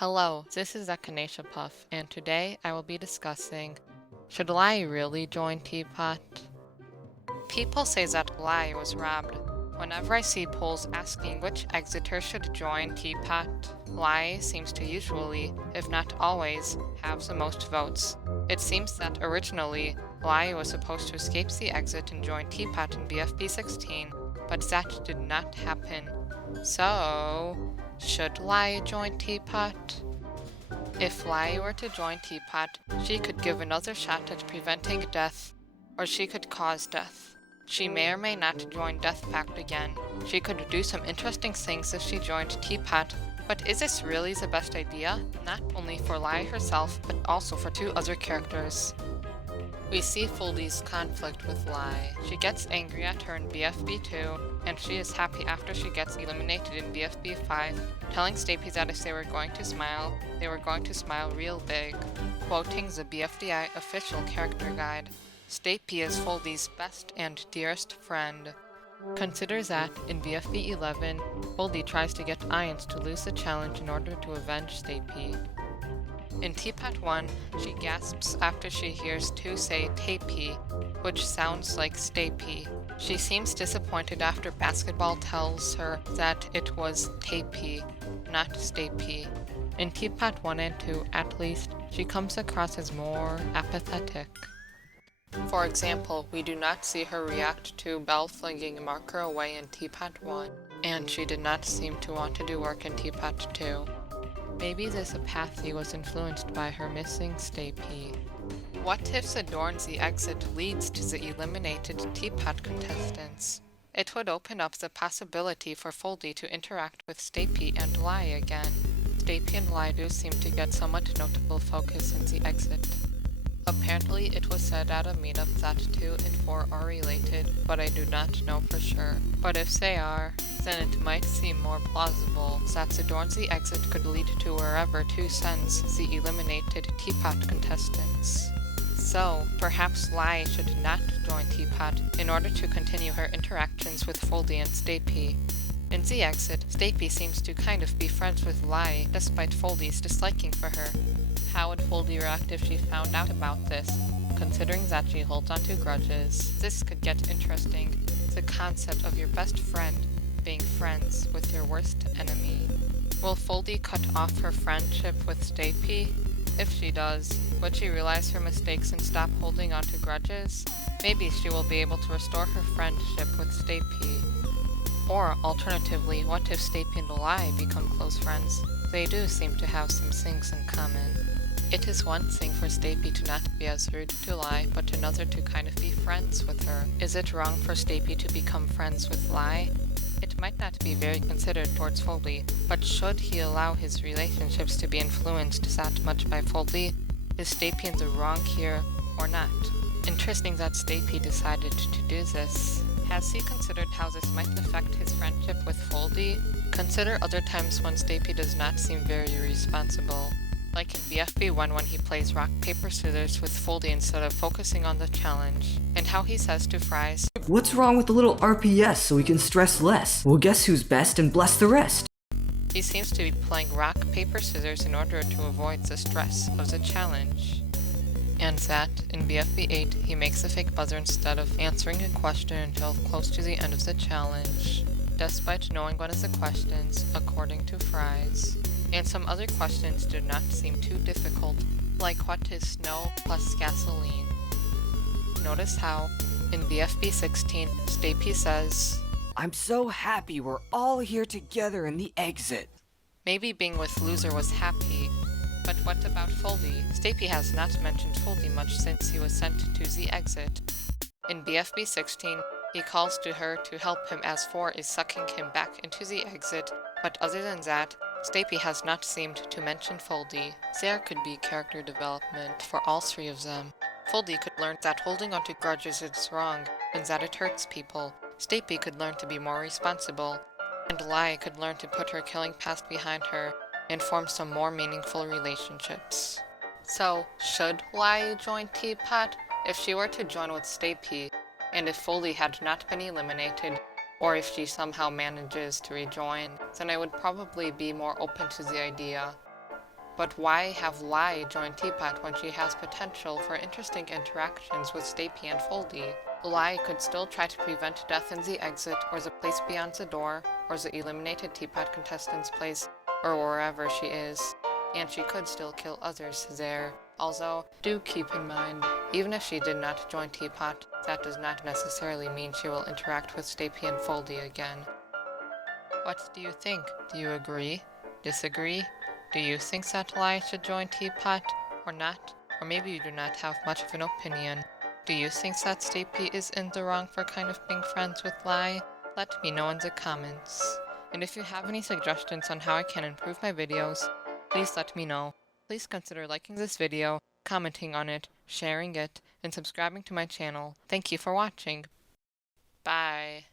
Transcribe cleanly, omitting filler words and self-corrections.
Hello, this is jacknjellify, and today I will be discussing, should Lai really join TPOT? People say that Lai was robbed. Whenever I see polls asking which EXITors should join TPOT, Lai seems to usually, if not always, have the most votes. It seems that originally, Lai was supposed to escape the exit and join TPOT in BFB 16, but that did not happen. So, should Lai join TPOT? If Lai were to join TPOT, she could give another shot at preventing death, or she could cause death. She may or may not join Death Pact again. She could do some interesting things if she joined TPOT, but is this really the best idea? Not only for Lai herself, but also for two other characters. We see Foldy's conflict with Lai. She gets angry at her in BFB 2, and she is happy after she gets eliminated in BFB 5, telling Stapy that if they were going to smile real big. Quoting the BFDI official character guide, Stapy is Foldy's best and dearest friend. Consider that, in BFB 11, Foldy tries to get Ions to lose the challenge in order to avenge Stapy. In TPOT 1, she gasps after she hears 2 say Tapy, which sounds like Stapy. She seems disappointed after Basketball tells her that it was Tapy, not Stapy. In TPOT 1 and 2, at least, she comes across as more apathetic. For example, we do not see her react to Belle flinging Marker away in TPOT 1, and she did not seem to want to do work in TPOT 2. Maybe this apathy was influenced by her missing Stapy. What if the exit leads to the eliminated TPOT contestants? It would open up the possibility for Foldy to interact with Stapy and Lai again. Stapy and Lai do seem to get somewhat notable focus in the exit. Apparently, it was said at a meetup that 2 and 4 are related, but I do not know for sure. But if they are, then it might seem more plausible that the exit could lead to wherever 2 sends the eliminated TPOT contestants. So, perhaps Lai should not join TPOT in order to continue her interactions with Foldy and Stapy. In the exit, Stapy seems to kind of be friends with Lai, despite Foldy's disliking for her. How would Foldy react if she found out about this? Considering that she holds onto grudges, this could get interesting. The concept of your best friend being friends with your worst enemy. Will Foldy cut off her friendship with Stapy? If she does, would she realize her mistakes and stop holding onto grudges? Maybe she will be able to restore her friendship with Stapy. Or, alternatively, what if Stapy and Lai become close friends? They do seem to have some things in common. It is one thing for Stapy to not be as rude to Lai, but another to kind of be friends with her. Is it wrong for Stapy to become friends with Lai? It might not be very considerate towards Foldy, but should he allow his relationships to be influenced that much by Foldy? Is Stapy in the wrong here, or not? Interesting that Stapy decided to do this. Has he considered how this might affect his friendship with Foldy? Consider other times when Stapy does not seem very responsible. Like in BFB 1 when he plays rock, paper, scissors with Foldy instead of focusing on the challenge. And how he says to Fries, "What's wrong with a little RPS so we can stress less? Well, guess who's best and bless the rest." He seems to be playing rock, paper, scissors in order to avoid the stress of the challenge. And that, in BFB 8, he makes a fake buzzer instead of answering a question until close to the end of the challenge, despite knowing one of the questions, according to Fries. And some other questions did not seem too difficult, like what is snow plus gasoline? Notice how, in BFB 16, Stapy says, "I'm so happy we're all here together in the exit." Maybe being with Loser was happy, but what about Foldy? Stapy has not mentioned Foldy much since he was sent to the exit. In BFB 16, he calls to her to help him as 4 is sucking him back into the exit, but other than that, Stapy has not seemed to mention Foldy. There could be character development for all 3 of them. Foldy could learn that holding onto grudges is wrong, and that it hurts people. Stapy could learn to be more responsible, and Lai could learn to put her killing past behind her and form some more meaningful relationships. So, should Lai join TPOT? If she were to join with Stapy, and if Foldy had not been eliminated, or if she somehow manages to rejoin, then I would probably be more open to the idea. But why have Lai join Teapot when she has potential for interesting interactions with Stapy and Foldy? Lai could still try to prevent death in the exit, or the place beyond the door, or the eliminated Teapot contestant's place, or wherever she is. And she could still kill others there. Although, do keep in mind, even if she did not join Teapot, that does not necessarily mean she will interact with Stapy and Foldy again. What do you think? Do you agree? Disagree? Do you think that Lai should join Teapot, or not? Or maybe you do not have much of an opinion. Do you think that Stapy is in the wrong for kind of being friends with Lai? Let me know in the comments. And if you have any suggestions on how I can improve my videos, please let me know. Please consider liking this video, commenting on it, sharing it, and subscribing to my channel. Thank you for watching. Bye.